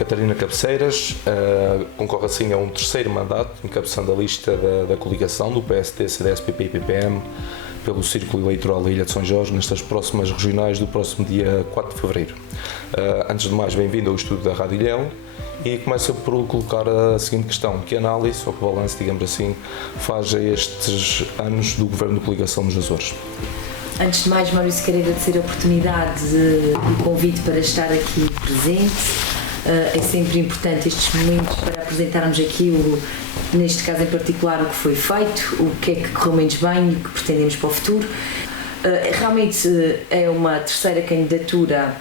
Catarina Cabeceiras, concorre assim a um terceiro mandato, encabeçando a lista da coligação do PSD, CDS, PP e PPM pelo Círculo Eleitoral da Ilha de São Jorge nestas próximas regionais do próximo dia 4 de fevereiro. Antes de mais, bem-vindo ao estúdio da Rádio Ilhéu e começo por colocar a seguinte questão: que análise, ou que balanço, digamos assim, faz a estes anos do Governo de Coligação nos Açores? Antes de mais, Maurício, quero agradecer a oportunidade e o convite para estar aqui presente. É sempre importante estes momentos para apresentarmos aqui, neste caso em particular, o que foi feito, o que é que correu menos bem e o que pretendemos para o futuro. Realmente é uma terceira candidatura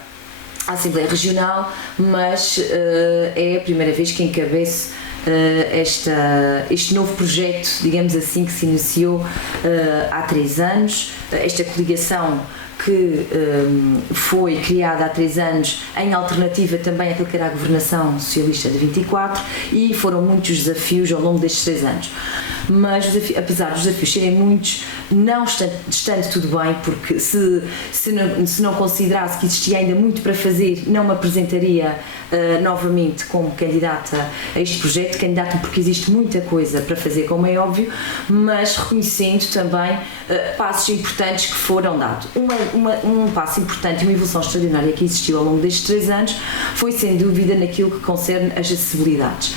à Assembleia Regional, mas é a primeira vez que encabeço este novo projeto, digamos assim, que se iniciou há 3 anos, esta coligação que foi criada há 3 anos em alternativa também àquilo que era a governação socialista de 24, e foram muitos desafios ao longo destes 3 anos. Mas apesar dos desafios serem muitos, não estando tudo bem, porque se não considerasse que existia ainda muito para fazer, não me apresentaria novamente como candidata a este projeto. Candidato porque existe muita coisa para fazer, como é óbvio, mas reconhecendo também passos importantes que foram dados. Um passo importante e uma evolução extraordinária que existiu ao longo destes 3 anos foi, sem dúvida, naquilo que concerne as acessibilidades.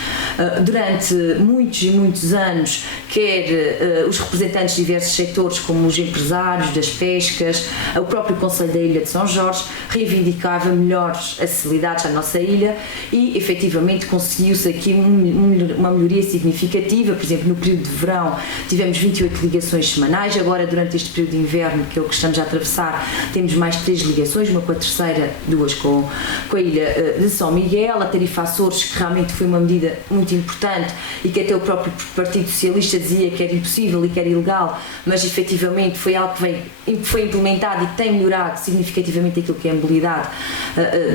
Durante muitos e muitos anos, quer os representantes de diversos setores, como os empresários das pescas, o próprio Conselho da Ilha de São Jorge, reivindicava melhores acessibilidades à nossa ilha e, efetivamente, conseguiu-se aqui uma melhoria significativa. Por exemplo, no período de verão tivemos 28 ligações semanais, agora durante este período de inverno, que é o que estamos a atravessar, temos mais 3 ligações, uma com a terceira, 2 com a ilha de São Miguel. A tarifa Açores, que realmente foi uma medida muito importante e que até o próprio Partido Socialista dizia que era impossível e que era ilegal, mas efetivamente foi algo que foi implementado e que tem melhorado significativamente aquilo que é a mobilidade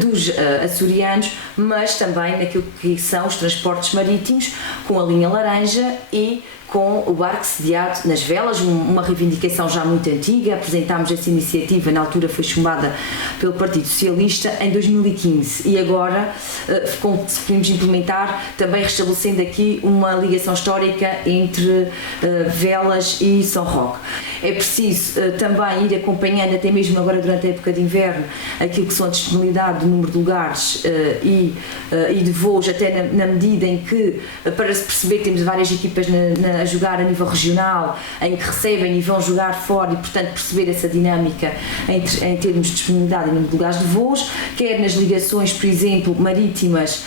dos açorianos, mas também naquilo que são os transportes marítimos, com a linha laranja e com o barco sediado nas velas, uma reivindicação já muito antiga. Apresentámos essa iniciativa, na altura foi chumbada pelo Partido Socialista em 2015 e agora conseguimos implementar, também restabelecendo aqui uma ligação histórica entre Velas e São Roque. É preciso também ir acompanhando, até mesmo agora durante a época de inverno, aquilo que são a disponibilidade do número de lugares e de voos, até na medida em que, para se perceber, temos várias equipas a jogar a nível regional, em que recebem e vão jogar fora, e portanto perceber essa dinâmica em termos de disponibilidade e número de lugares de voos, quer nas ligações, por exemplo, marítimas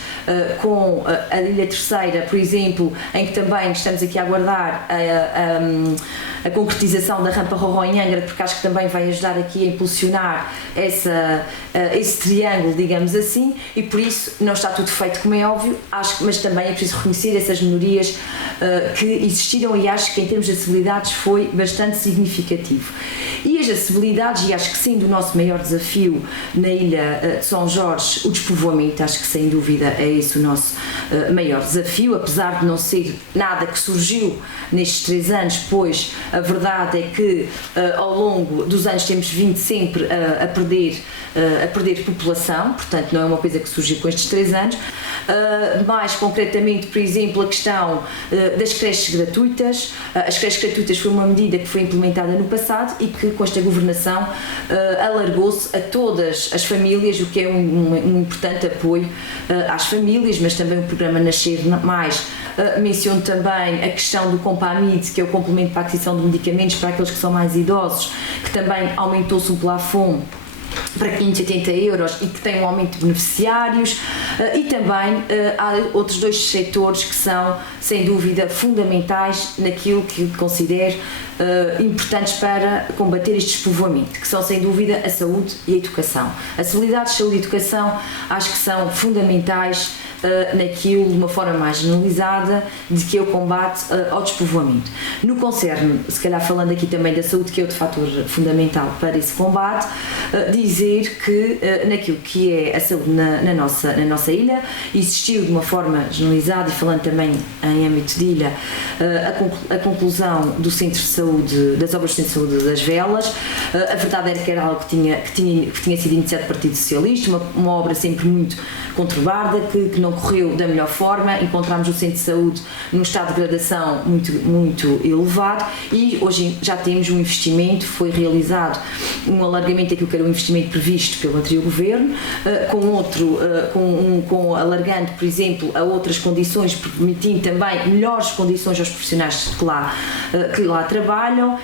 com a Ilha Terceira, por exemplo, em que também estamos aqui a aguardar a concretização da rampa Roró em Angra, porque acho que também vai ajudar aqui a impulsionar esse triângulo, digamos assim, e por isso não está tudo feito, como é óbvio, mas também é preciso reconhecer essas melhorias que existiram, e acho que em termos de acessibilidades foi bastante significativo. E as acessibilidades, e acho que sendo o nosso maior desafio na Ilha de São Jorge, o despovoamento, acho que sem dúvida é esse o nosso maior desafio, apesar de não ser nada que surgiu nestes 3 anos, pois a verdade é que ao longo dos anos temos vindo sempre a perder população, portanto não é uma coisa que surgiu com estes 3 anos. Mais concretamente, por exemplo, a questão das creches gratuitas. As creches gratuitas foi uma medida que foi implementada no passado e que com esta governação alargou-se a todas as famílias, o que é um importante apoio às famílias, mas também o programa Nascer Mais. Menciono também a questão do Compamid, que é o complemento para a aquisição de medicamentos para aqueles que são mais idosos, que também aumentou-se o plafond para 580 euros e que tem um aumento de beneficiários, e também há outros 2 setores que são, sem dúvida, fundamentais naquilo que considero importantes para combater este despovoamento, que são, sem dúvida, a saúde e a educação. Acessibilidade, saúde e educação acho que são fundamentais naquilo, de uma forma mais generalizada, de que é o combate ao despovoamento. No concerne, se calhar falando aqui também da saúde, que é outro fator fundamental para esse combate, dizer que naquilo que é a saúde na nossa ilha, existiu de uma forma generalizada, e falando também em âmbito de ilha, a conclusão do Centro de Saúde, das obras do Centro de Saúde das Velas. A verdade era que era algo que tinha sido iniciado pelo Partido Socialista, uma obra sempre muito conturbada, que não correu da melhor forma. Encontramos o centro de saúde num estado de degradação muito elevado e hoje já temos um investimento, foi realizado um alargamento daquilo que era o investimento previsto pelo anterior governo, alargando, por exemplo, a outras condições, permitindo também melhores condições aos profissionais que lá trabalham.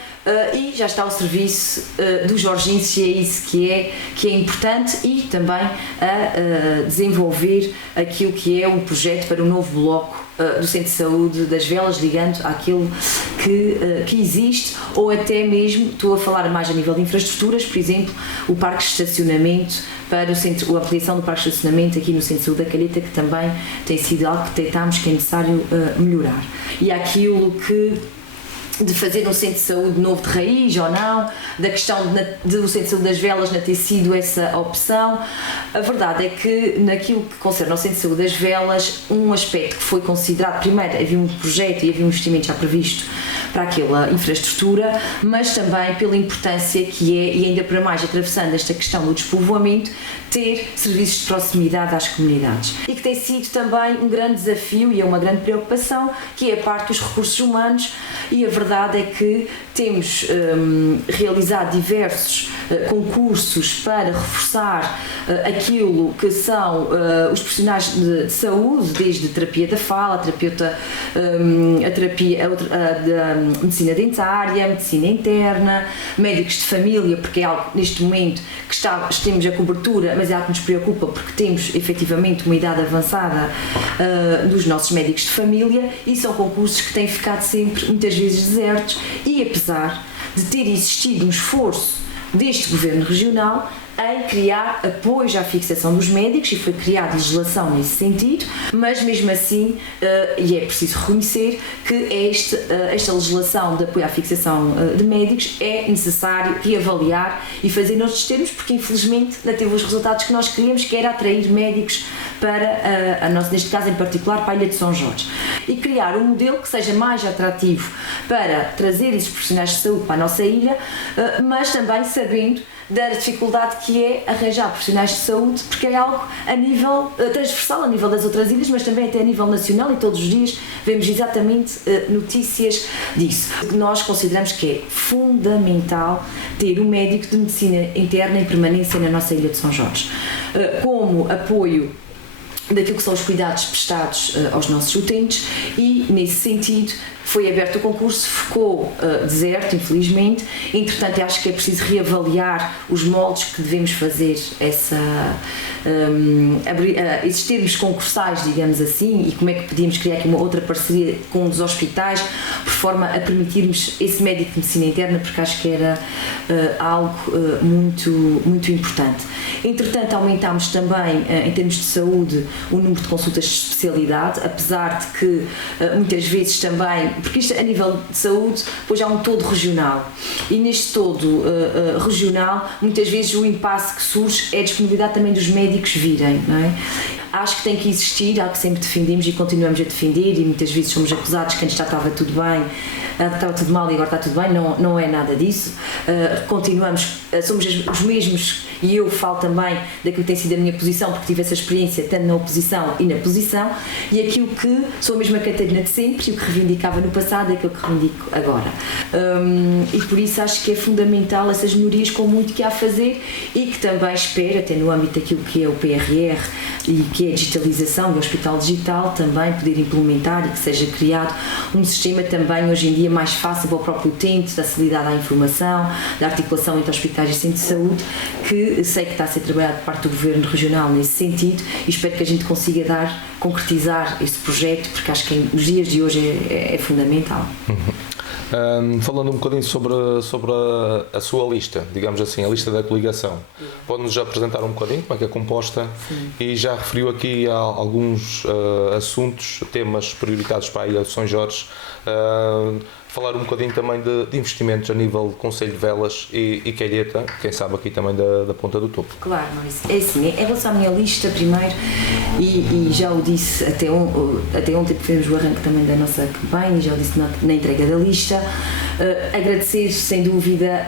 E já está o serviço dos Jorginhos, e é isso que é importante, e também a desenvolver aquilo que é um projeto para o novo bloco do Centro de Saúde das Velas, ligando àquilo que existe, ou até mesmo, estou a falar mais a nível de infraestruturas, por exemplo, o parque de estacionamento para a ampliação do parque de estacionamento aqui no Centro de Saúde da Calheta, que também tem sido algo que detectámos que é necessário melhorar. E aquilo de fazer um centro de saúde novo de raiz ou não, da questão do centro de saúde das Velas não ter sido essa opção. A verdade é que naquilo que concerne ao centro de saúde das Velas, um aspecto que foi considerado, primeiro havia um projeto e havia um investimento já previsto para aquela infraestrutura, mas também pela importância que é, e ainda para mais atravessando esta questão do despovoamento, ter serviços de proximidade às comunidades. E que tem sido também um grande desafio e é uma grande preocupação, que é a parte dos recursos humanos, e a verdade é que temos realizado diversos concursos para reforçar aquilo que são os profissionais de saúde, desde terapia da fala, a medicina dentária, medicina interna, médicos de família, porque é algo neste momento que temos a cobertura, mas é algo que nos preocupa porque temos efetivamente uma idade avançada dos nossos médicos de família, e são concursos que têm ficado sempre muitas vezes desertos, e apesar de ter existido um esforço deste Governo Regional em criar apoios à fixação dos médicos, e foi criada legislação nesse sentido, mas mesmo assim, e é preciso reconhecer que esta legislação de apoio à fixação de médicos é necessário reavaliar e fazer noutros termos, porque infelizmente não teve os resultados que nós queríamos, que era atrair médicos para, neste caso em particular, para a Ilha de São Jorge, e criar um modelo que seja mais atrativo para trazer esses profissionais de saúde para a nossa ilha, mas também sabendo da dificuldade que é arranjar profissionais de saúde, porque é algo a nível transversal, a nível das outras ilhas, mas também até a nível nacional, e todos os dias vemos exatamente notícias disso. Nós consideramos que é fundamental ter um médico de medicina interna em permanência na nossa Ilha de São Jorge, como apoio daquilo que são os cuidados prestados aos nossos utentes, e nesse sentido foi aberto o concurso, ficou deserto, infelizmente. Entretanto, acho que é preciso reavaliar os moldes que devemos fazer esses termos concursais, digamos assim, e como é que podíamos criar aqui uma outra parceria com um dos hospitais, por forma a permitirmos esse médico de medicina interna, porque acho que era algo muito importante. Entretanto, aumentámos também, em termos de saúde, o número de consultas de especialidade, apesar de que muitas vezes também, porque isto a nível de saúde, depois há um todo regional, e neste todo regional, muitas vezes o impasse que surge é a disponibilidade também dos médicos virem, não é? Acho que tem que existir, algo que sempre defendemos e continuamos a defender, e muitas vezes somos acusados que antes já estava tudo bem, estava tudo mal e agora está tudo bem. Não é nada disso. Continuamos, somos os mesmos, e eu falo também daquilo que tem sido a minha posição, porque tive essa experiência tanto na oposição e na posição, e aquilo que sou a mesma Catarina de sempre, e o que reivindicava no passado é aquilo que reivindico agora. E por isso acho que é fundamental essas melhorias, com muito que há a fazer, e que também espero, até no âmbito daquilo que é o PRR e que é a digitalização do Hospital Digital, também poder implementar e que seja criado um sistema também hoje em dia mais fácil para o próprio utente, da acessibilidade à informação, da articulação entre hospitais e centros de saúde, que sei que está a ser trabalhado por parte do Governo Regional nesse sentido, e espero que a gente consiga concretizar esse projeto, porque acho que nos dias de hoje é fundamental. Falando um bocadinho sobre a sua lista, digamos assim, a lista da coligação, pode-nos já apresentar um bocadinho como é que é composta? Sim. E já referiu aqui alguns assuntos, temas prioritários para a Ilha de São Jorge. Falar um bocadinho também de investimentos a nível de Conselho de Velas e Calheta, quem sabe aqui também da Ponta do Topo. Claro, Maurício. É assim, em relação à minha lista, primeiro, e já o disse até ontem que fizemos o arranque também da nossa campanha, e já o disse na entrega da lista, agradecer sem dúvida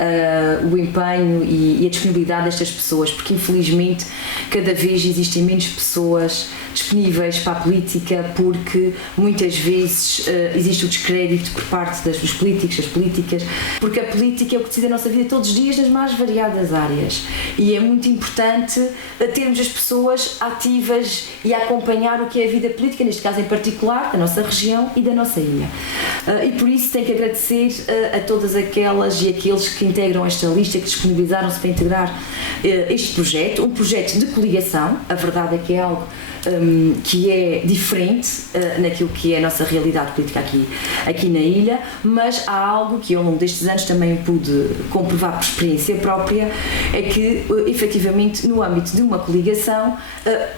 o empenho e a disponibilidade destas pessoas, porque infelizmente cada vez existem menos pessoas disponíveis para a política, porque muitas vezes existe o descrédito por parte dos políticos, das políticas, porque a política é o que decide a nossa vida todos os dias nas mais variadas áreas, e é muito importante termos as pessoas ativas e a acompanhar o que é a vida política, neste caso em particular da nossa região e da nossa ilha, e por isso tenho que agradecer a todas aquelas e aqueles que integram esta lista, que disponibilizaram-se para integrar este projeto, um projeto de coligação. A verdade é que é algo que é diferente naquilo que é a nossa realidade política aqui na ilha, mas há algo que ao longo destes anos também pude comprovar por experiência própria, é que efetivamente no âmbito de uma coligação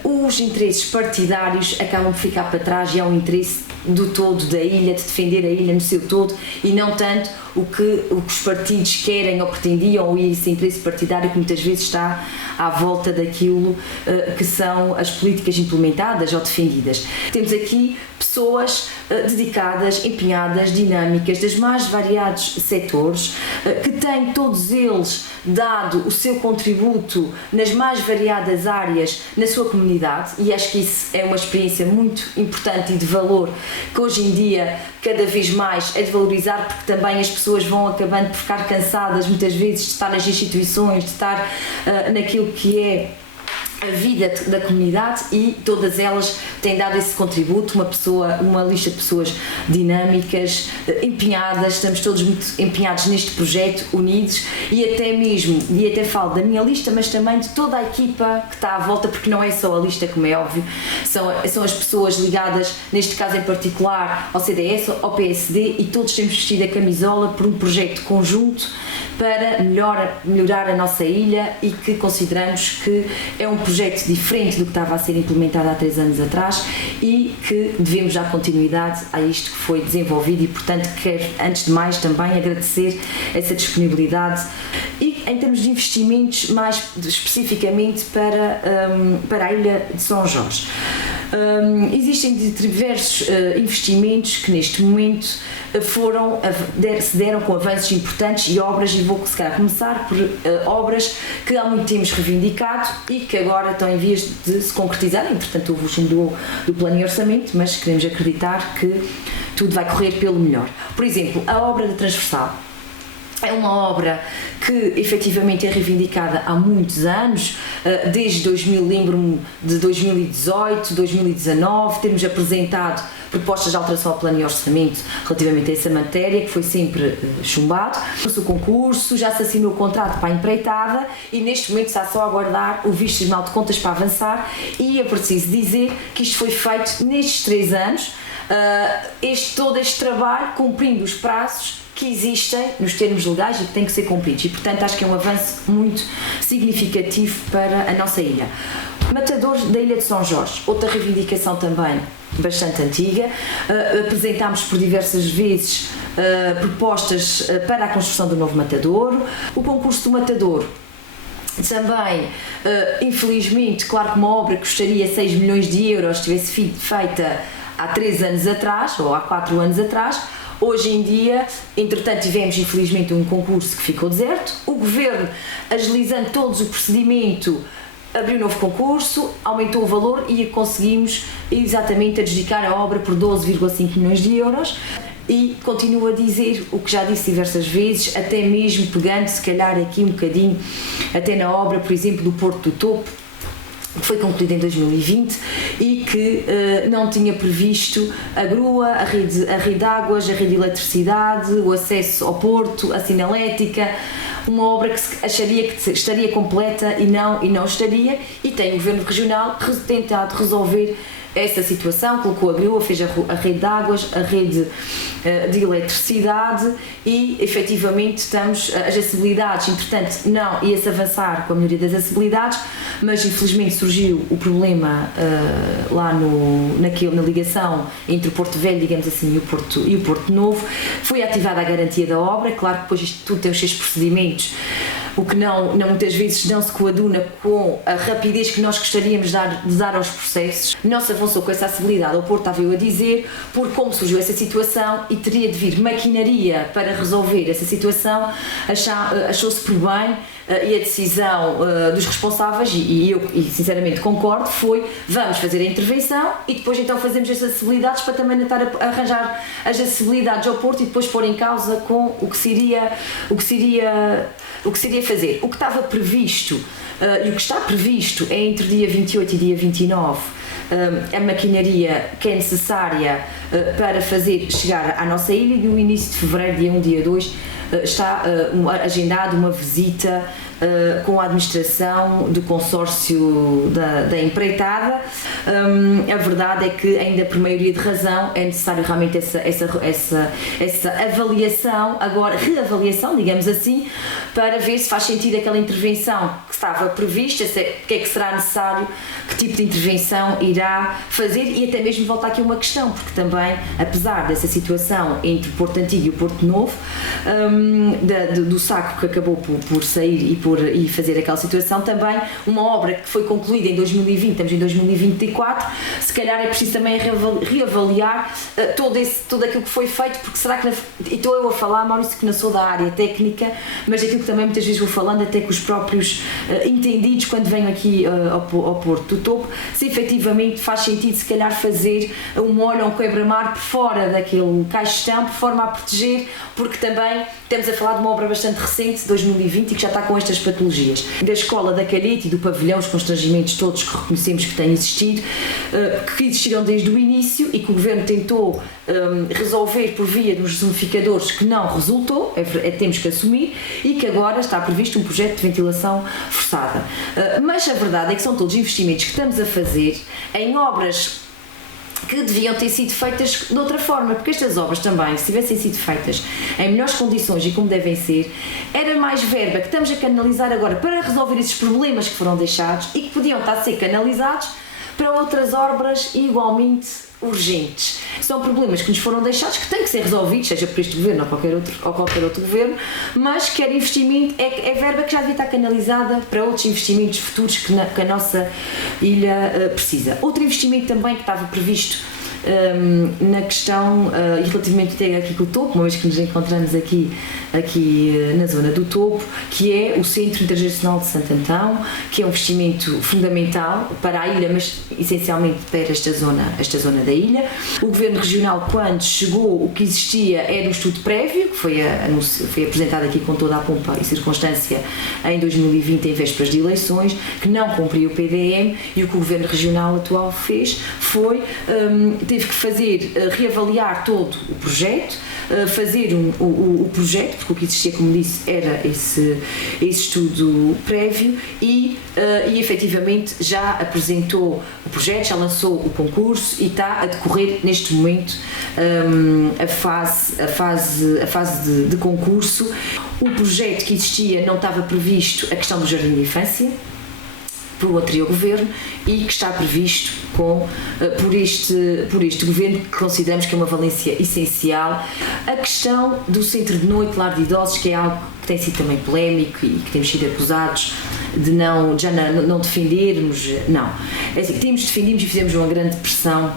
os interesses partidários acabam por ficar para trás, e há um interesse do todo da ilha, de defender a ilha no seu todo, e não tanto o que os partidos querem ou pretendiam, ou esse interesse partidário que muitas vezes está à volta daquilo que são as políticas implementadas ou defendidas. Temos aqui pessoas dedicadas, empenhadas, dinâmicas, dos mais variados setores, que têm todos eles dado o seu contributo nas mais variadas áreas na sua comunidade, e acho que isso é uma experiência muito importante e de valor, que hoje em dia cada vez mais é de valorizar, porque também as pessoas vão acabando por ficar cansadas muitas vezes de estar nas instituições, de estar naquilo que é a vida da comunidade, e todas elas têm dado esse contributo, uma lista de pessoas dinâmicas, empenhadas, estamos todos muito empenhados neste projeto, unidos, e até falo da minha lista, mas também de toda a equipa que está à volta, porque não é só a lista, como é óbvio, são as pessoas ligadas, neste caso em particular, ao CDS, ao PSD, e todos temos vestido a camisola por um projeto conjunto para melhorar a nossa ilha, e que consideramos que é um projeto diferente do que estava a ser implementado há 3 anos atrás, e que devemos dar continuidade a isto que foi desenvolvido, e portanto quero antes de mais também agradecer essa disponibilidade. E em termos de investimentos, mais especificamente para a ilha de São Jorge, existem diversos investimentos que neste momento se deram com avanços importantes e obras, e vou se calhar começar por obras que há muito temos reivindicado e que agora estão em vias de se concretizarem. Portanto, houve o fim do plano e orçamento, mas queremos acreditar que tudo vai correr pelo melhor. Por exemplo, a obra da transversal é uma obra que efetivamente é reivindicada há muitos anos, desde lembro-me de 2018, 2019, termos apresentado propostas de alteração ao plano e orçamento relativamente a essa matéria, que foi sempre chumbado. O concurso, já se assinou o contrato para a empreitada, e neste momento está só a aguardar o visto final de contas para avançar, e é preciso dizer que isto foi feito nestes 3 anos, todo este trabalho cumprindo os prazos que existem nos termos legais e que têm que ser cumpridos, e portanto acho que é um avanço muito significativo para a nossa ilha. Matadores da Ilha de São Jorge, outra reivindicação também bastante antiga. Apresentámos por diversas vezes propostas para a construção do novo matadouro. O concurso do matadouro também, infelizmente, claro que uma obra que custaria 6 milhões de euros tivesse feita há 3 anos atrás, ou há 4 anos atrás. Hoje em dia, entretanto, tivemos infelizmente um concurso que ficou deserto. O Governo, agilizando todo o procedimento, abriu um novo concurso, aumentou o valor e conseguimos exatamente adjudicar a obra por 12,5 milhões de euros. E continuo a dizer o que já disse diversas vezes, até mesmo pegando se calhar aqui um bocadinho até na obra, por exemplo, do Porto do Topo, que foi concluída em 2020 e que não tinha previsto a grua, a rede de águas, a rede de eletricidade, o acesso ao porto, a sinalética, uma obra que se acharia que estaria completa e não estaria, e tem o Governo Regional tentado resolver essa situação, colocou a grua, fez a rede de águas, a rede de eletricidade, e efetivamente estamos, as acessibilidades, entretanto não ia-se avançar com a melhoria das acessibilidades, mas infelizmente surgiu o problema lá na ligação entre o Porto Velho, digamos assim, e o Porto Novo. Foi ativada a garantia da obra, claro que depois isto tudo tem os seus procedimentos, o que não muitas vezes não se coaduna com a rapidez que nós gostaríamos de dar aos processos. Não se avançou com essa acessibilidade ao Porto, estava eu a dizer, por como surgiu essa situação e teria de vir maquinaria para resolver essa situação, achou-se por bem e a decisão dos responsáveis, e eu sinceramente concordo, foi vamos fazer a intervenção e depois então fazemos as acessibilidades para também tentar arranjar as acessibilidades ao Porto e depois pôr em causa com o que se iria fazer. O que estava previsto e o que está previsto é entre dia 28 e dia 29 a maquinaria que é necessária para fazer chegar à nossa ilha, e no início de fevereiro, dia 1, dia 2, está agendada uma visita com a administração do consórcio da empreitada. A verdade é que ainda por maioria de razão é necessário realmente essa avaliação, agora reavaliação, digamos assim, para ver se faz sentido aquela intervenção que estava prevista, o que é que será necessário, que tipo de intervenção irá fazer, e até mesmo volta aqui uma questão, porque também, apesar dessa situação entre o Porto Antigo e o Porto Novo, do saco que acabou por sair e fazer aquela situação, também uma obra que foi concluída em 2020, estamos em 2024, se calhar é preciso também reavaliar todo aquilo que foi feito, porque será que, e estou eu a falar, Maurício, que não sou da área técnica, mas aquilo que também muitas vezes vou falando até com os próprios entendidos quando venho aqui ao Porto do Topo, se efetivamente faz sentido se calhar fazer um molho ou um quebra-mar por fora daquele caixão, por forma a proteger, porque também estamos a falar de uma obra bastante recente, de 2020, e que já está com estas patologias. Da escola da Calheta e do pavilhão, os constrangimentos todos que reconhecemos que têm existido, que existiram desde o início e que o Governo tentou resolver por via dos zonificadores, que não resultou, temos que assumir, e que agora está previsto um projeto de ventilação forçada. Mas a verdade é que são todos investimentos que estamos a fazer em obras que deviam ter sido feitas de outra forma, porque estas obras também, se tivessem sido feitas em melhores condições e como devem ser, era mais verba que estamos a canalizar agora para resolver esses problemas que foram deixados e que podiam estar a ser canalizados para outras obras igualmente urgentes. São problemas que nos foram deixados, que têm que ser resolvidos, seja por este governo ou qualquer outro governo, mas que era investimento, é verba que já devia estar canalizada para outros investimentos futuros que a nossa ilha precisa. Outro investimento também que estava previsto na questão, e relativamente até aqui com o Topo, uma vez que nos encontramos aqui na zona do Topo, que é o Centro Intergeracional de Santo Antão, que é um investimento fundamental para a ilha, mas essencialmente para esta zona da ilha. O Governo Regional, quando chegou, o que existia era um estudo prévio, que foi apresentado aqui com toda a pompa e circunstância em 2020, em vésperas de eleições, que não cumpriu o PDM, e o que o Governo Regional atual fez foi teve que reavaliar todo o projeto, fazer o projeto, porque o que existia, como disse, era esse estudo prévio, e efetivamente já apresentou o projeto, já lançou o concurso e está a decorrer neste momento a fase de concurso. O projeto que existia não estava previsto a questão do jardim de infância, pelo anterior governo, e que está previsto por este governo, que consideramos que é uma valência essencial. A questão do centro de noite, lar de idosos, que é algo que tem sido também polémico e que temos sido acusados de não defendermos. Não, é assim, defendemos e fizemos uma grande pressão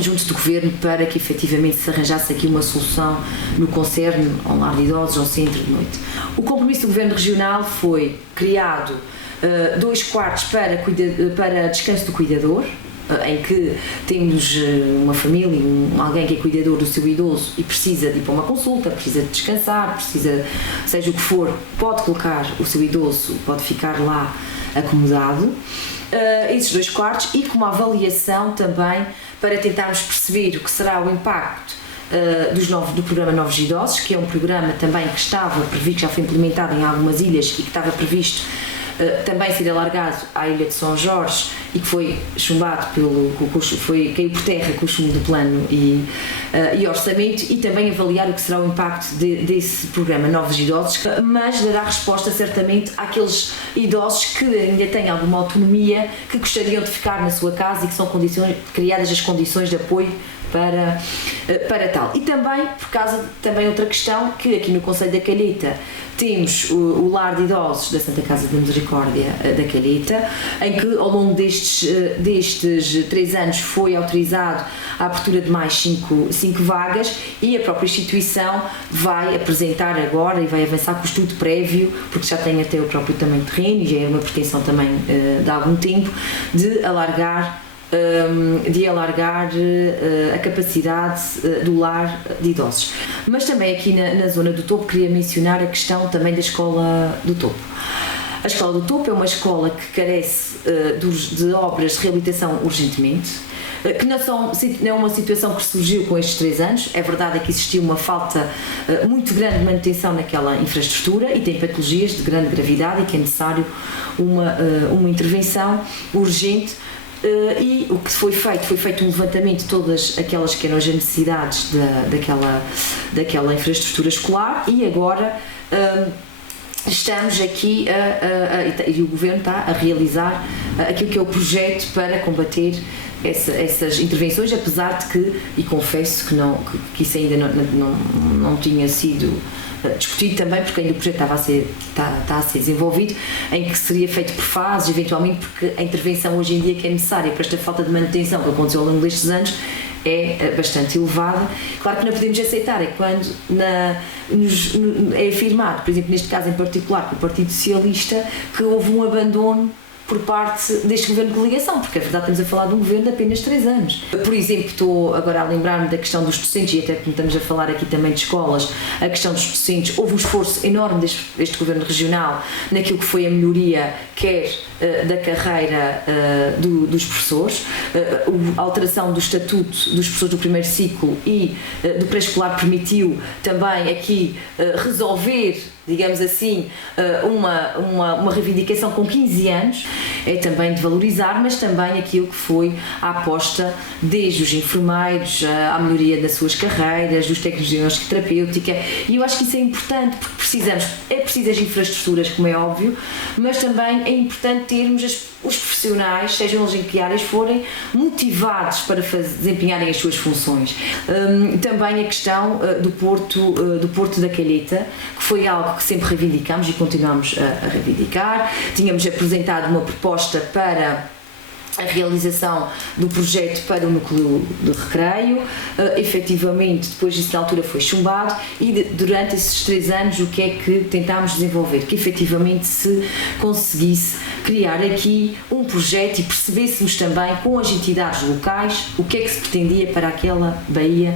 junto do Governo para que efetivamente se arranjasse aqui uma solução no concerne ao lar de idosos, ao centro de noite. O compromisso do Governo Regional foi criado 2 quartos para descanso do cuidador, em que temos uma família, alguém que é cuidador do seu idoso e precisa de ir para uma consulta, precisa de descansar, seja o que for, pode colocar o seu idoso, pode ficar lá acomodado, esses 2 quartos, e com uma avaliação também para tentarmos perceber o que será o impacto do programa Novos Idosos, que é um programa também que estava previsto, que já foi implementado em algumas ilhas e que estava previsto também ser alargado à ilha de São Jorge, e que foi chumbado caiu por terra com o chumbo do plano e orçamento, e também avaliar o que será o impacto desse programa Novos Idosos, mas dará resposta certamente àqueles idosos que ainda têm alguma autonomia, que gostariam de ficar na sua casa e que são criadas as condições de apoio para tal. E também, por causa também outra questão, que aqui no Concelho da Calheta temos o Lar de Idosos da Santa Casa da Misericórdia da Calheta, em que ao longo destes 3 anos foi autorizado a abertura de mais 5 vagas, e a própria instituição vai apresentar agora e vai avançar com o estudo prévio, porque já tem até o próprio tamanho de terreno e já é uma pretensão também de algum tempo, de alargar a capacidade do lar de idosos. Mas também aqui na zona do Topo queria mencionar a questão também da Escola do Topo. A Escola do Topo é uma escola que carece de obras de reabilitação urgentemente, que não é uma situação que surgiu com estes 3 anos. É verdade que existiu uma falta muito grande de manutenção naquela infraestrutura e tem patologias de grande gravidade e que é necessário uma intervenção urgente. E o que foi feito um levantamento de todas aquelas que eram as necessidades daquela infraestrutura escolar, e agora estamos aqui e o Governo está a realizar aquilo que é o projeto para combater essas intervenções, apesar de que, e confesso que isso ainda não tinha sido discutido também, porque ainda o projeto está a ser desenvolvido, em que seria feito por fases, eventualmente, porque a intervenção hoje em dia que é necessária para esta falta de manutenção que aconteceu ao longo destes anos é bastante elevada. Claro que não podemos aceitar é quando é afirmado, por exemplo, neste caso em particular, pelo Partido Socialista, que houve um abandono por parte deste governo de coligação, porque é verdade que estamos a falar de um governo de apenas 3 anos. Por exemplo, estou agora a lembrar-me da questão dos docentes, e até como estamos a falar aqui também de escolas, a questão dos docentes, houve um esforço enorme deste governo regional naquilo que foi a melhoria, quer da carreira dos professores, a alteração do estatuto dos professores do primeiro ciclo e do pré-escolar permitiu também aqui resolver, digamos assim, uma reivindicação com 15 anos, é também de valorizar, mas também aquilo que foi a aposta desde os enfermeiros, à melhoria das suas carreiras, dos técnicos de diagnóstica terapêutica, e eu acho que isso é importante, porque é preciso as infraestruturas, como é óbvio, mas também é importante termos os profissionais, sejam eles em que áreas forem, motivados para desempenharem as suas funções. Também a questão do Porto da Calheta, que foi algo que sempre reivindicamos e continuamos a reivindicar. Tínhamos apresentado uma proposta para a realização do projeto para o núcleo de recreio, efetivamente depois disso na altura foi chumbado, e durante esses 3 anos o que é que tentámos desenvolver? Que efetivamente se conseguisse criar aqui um projeto e percebêssemos também com as entidades locais o que é que se pretendia para aquela baía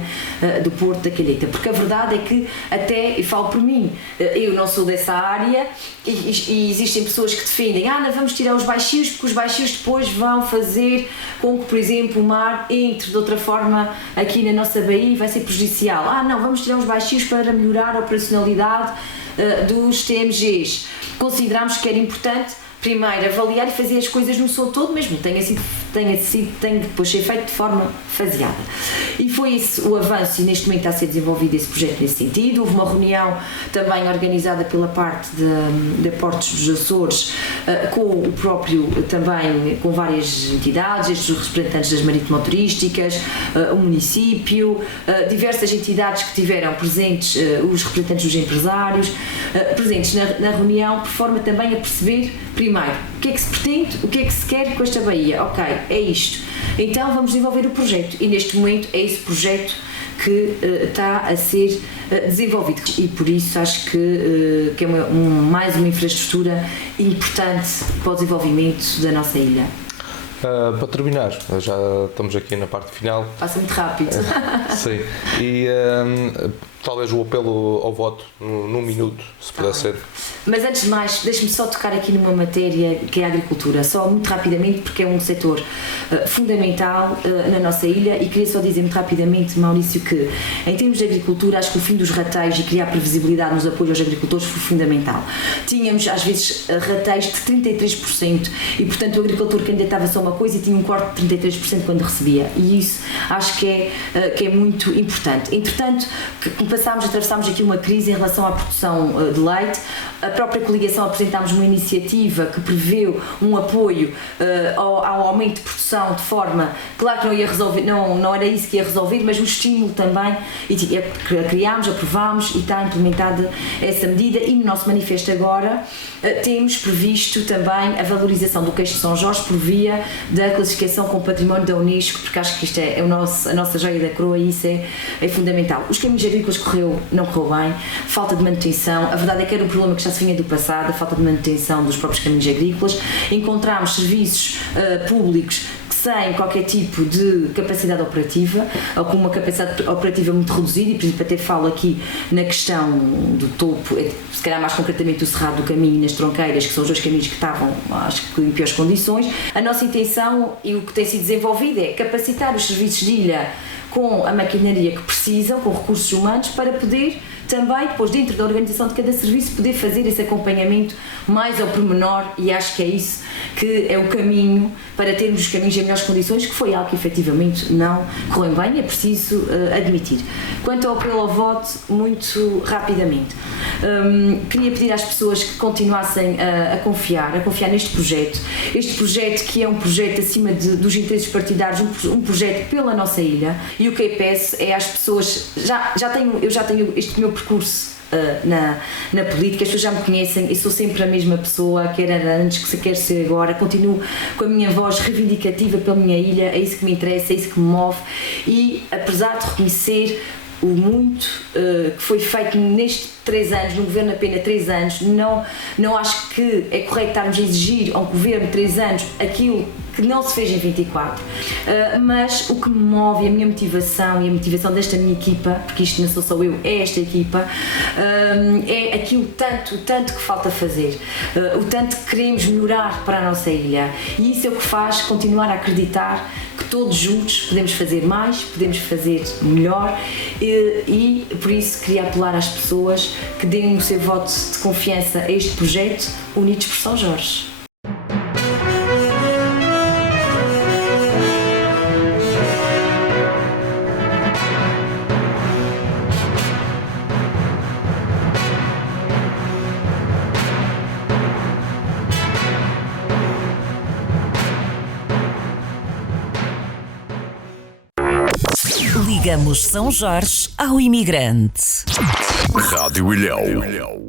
do Porto da Calheta, porque a verdade é que, até, e falo por mim, eu não sou dessa área e existem pessoas que defendem, não vamos tirar os baixios porque os baixios depois vão fazer com que, por exemplo, o mar entre de outra forma aqui na nossa baía e vai ser prejudicial. Não, vamos tirar os baixios para melhorar a operacionalidade dos TMGs. Consideramos que era importante primeiro avaliar e fazer as coisas no seu todo, mesmo tenha depois ser feito de forma faseada. E foi esse o avanço, e neste momento está a ser desenvolvido esse projeto nesse sentido. Houve uma reunião também organizada pela parte de Portos dos Açores, com o próprio, também com várias entidades, estes os representantes das marítimo-turísticas, o município, diversas entidades que tiveram presentes, os representantes dos empresários, presentes na reunião, por forma também a perceber, primeiro, o que é que se pretende, o que é que se quer com esta baía. Ok, é isto. Então vamos desenvolver o projeto, e neste momento é esse projeto que está a ser desenvolvido, e por isso acho que é mais uma infraestrutura importante para o desenvolvimento da nossa ilha. Para terminar, já estamos aqui na parte final. Passa muito rápido. Sim, e talvez o apelo ao voto num minuto, se puder ser. Mas antes de mais, deixe-me só tocar aqui numa matéria que é a agricultura, só muito rapidamente, porque é um setor fundamental na nossa ilha, e queria só dizer muito rapidamente, Maurício, que em termos de agricultura, acho que o fim dos rateios e criar previsibilidade nos apoios aos agricultores foi fundamental. Tínhamos às vezes rateios de 33%, e portanto o agricultor candidatava só uma coisa e tinha um corte de 33% quando recebia, e isso acho que é muito importante. Entretanto, atravessámos aqui uma crise em relação à produção de leite. A própria coligação apresentámos uma iniciativa que preveu um apoio ao aumento de produção, de forma, claro que não ia resolver, não era isso que ia resolver, mas um estímulo também, e criámos, aprovámos e está implementada essa medida. E no nosso manifesto agora temos previsto também a valorização do queijo de São Jorge por via da classificação como património da Unesco, porque acho que isto é a nossa joia da coroa e isso é fundamental. Os caminhos agrícolas não correu bem, falta de manutenção, a verdade é que era um problema que já se vinha do passado, a falta de manutenção dos próprios caminhos agrícolas. Encontramos serviços públicos sem qualquer tipo de capacidade operativa, ou com uma capacidade operativa muito reduzida, e por exemplo até falo aqui na questão do topo, se calhar mais concretamente do Cerrado do Caminho e nas Tronqueiras, que são os dois caminhos que estavam, acho que em piores condições. A nossa intenção e o que tem sido desenvolvido é capacitar os serviços de ilha com a maquinaria que precisam, com recursos humanos, para poder também, depois dentro da organização de cada serviço, poder fazer esse acompanhamento mais ao pormenor, e acho que é isso que é o caminho para termos os caminhos em melhores condições, que foi algo que efetivamente não correu bem, é preciso admitir. Quanto ao apelo ao voto, muito rapidamente, queria pedir às pessoas que continuassem a confiar neste projeto, este projeto que é um projeto acima dos interesses partidários, um projeto pela nossa ilha, e o que eu peço é às pessoas, eu já tenho este meu percurso na política, as pessoas já me conhecem, eu sou sempre a mesma pessoa, quer era antes, que se quer ser agora, continuo com a minha voz reivindicativa pela minha ilha, é isso que me interessa, é isso que me move, e apesar de reconhecer o muito que foi feito nestes 3 anos, no governo apenas 3 anos, não acho que é correto estarmos a exigir a um governo de 3 anos aquilo que não se fez em 24, mas o que me move, a minha motivação e a motivação desta minha equipa, porque isto não sou só eu, é esta equipa, é aquilo tanto que falta fazer, o tanto que queremos melhorar para a nossa ilha, e isso é o que faz continuar a acreditar que todos juntos podemos fazer mais, podemos fazer melhor, e por isso queria apelar às pessoas que deem o seu voto de confiança a este projeto Unidos por São Jorge. Ligamos São Jorge ao imigrante. Rádio Ilhéu.